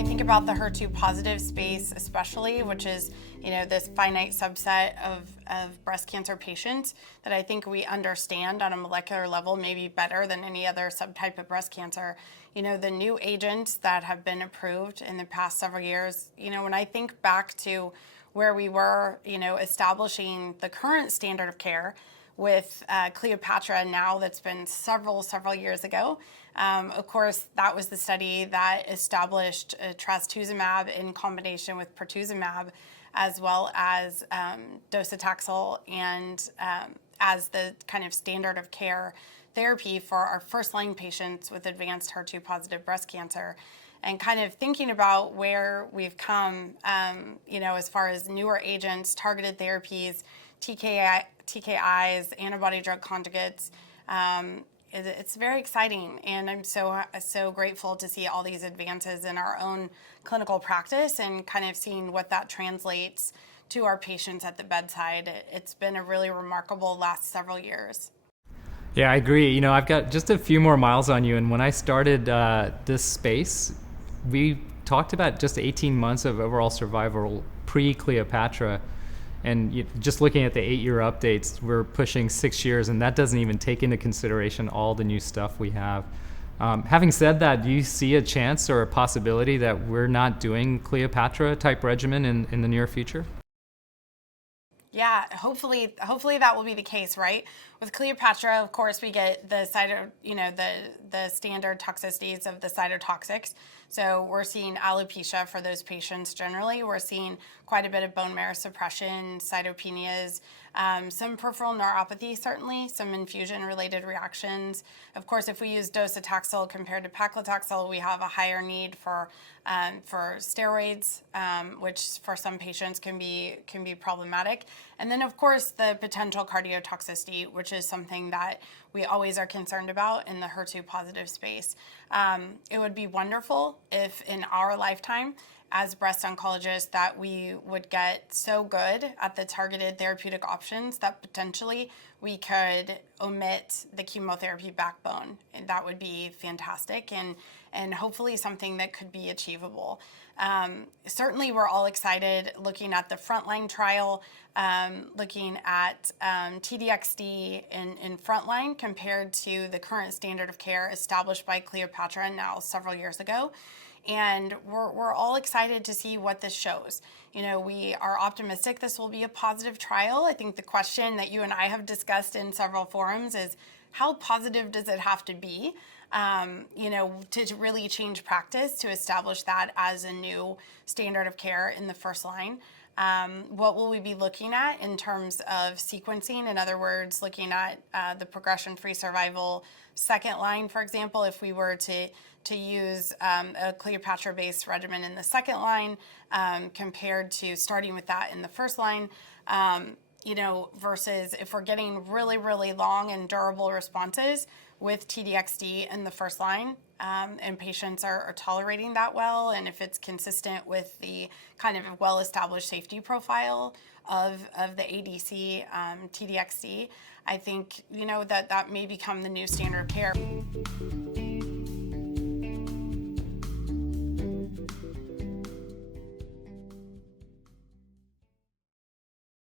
we think about the HER2 positive space especially, which is, this finite subset of breast cancer patients that I think we understand on a molecular level maybe better than any other subtype of breast cancer. The new agents that have been approved in the past several years, when I think back to where we were, establishing the current standard of care with Cleopatra now, that's been several years ago. Of course, that was the study that established trastuzumab in combination with pertuzumab, as well as docetaxel, and as the kind of standard of care therapy for our first-line patients with advanced HER2-positive breast cancer. And kind of thinking about where we've come, as far as newer agents, targeted therapies, TKIs, antibody-drug conjugates, it's very exciting, and I'm so grateful to see all these advances in our own clinical practice and kind of seeing what that translates to our patients at the bedside. It's been a really remarkable last several years. Yeah, I agree. I've got just a few more miles on you, and when I started this space, we talked about just 18 months of overall survival pre-Cleopatra. And just looking at the 8-year updates, we're pushing 6 years, and that doesn't even take into consideration all the new stuff we have. Having said that, do you see a chance or a possibility that we're not doing Cleopatra-type regimen in the near future? Yeah, hopefully that will be the case, right? With Cleopatra, of course, we get the the standard toxicities of the cytotoxics. So we're seeing alopecia for those patients generally. We're seeing quite a bit of bone marrow suppression, cytopenias, some peripheral neuropathy, certainly, some infusion-related reactions. Of course, if we use docetaxel compared to paclitaxel, we have a higher need for steroids, which for some patients can be problematic. And then, of course, the potential cardiotoxicity, which is something that we always are concerned about in the HER2-positive space. It would be wonderful if in our lifetime, as breast oncologists, that we would get so good at the targeted therapeutic options that potentially we could omit the chemotherapy backbone. And that would be fantastic, and hopefully something that could be achievable. Certainly, we're all excited looking at the frontline trial, looking at T-DXd in frontline compared to the current standard of care established by Cleopatra now several years ago. And we're all excited to see what this shows. We are optimistic this will be a positive trial. I think the question that you and I have discussed in several forums is, how positive does it have to be, to really change practice, to establish that as a new standard of care in the first line? What will we be looking at in terms of sequencing? In other words, looking at the progression-free survival second line, for example, if we were to use a Cleopatra-based regimen in the second line, compared to starting with that in the first line, versus if we're getting really, really long and durable responses with T-DXd in the first line, and patients are tolerating that well, and if it's consistent with the kind of well-established safety profile of the ADC T-DXd, I think that may become the new standard of care.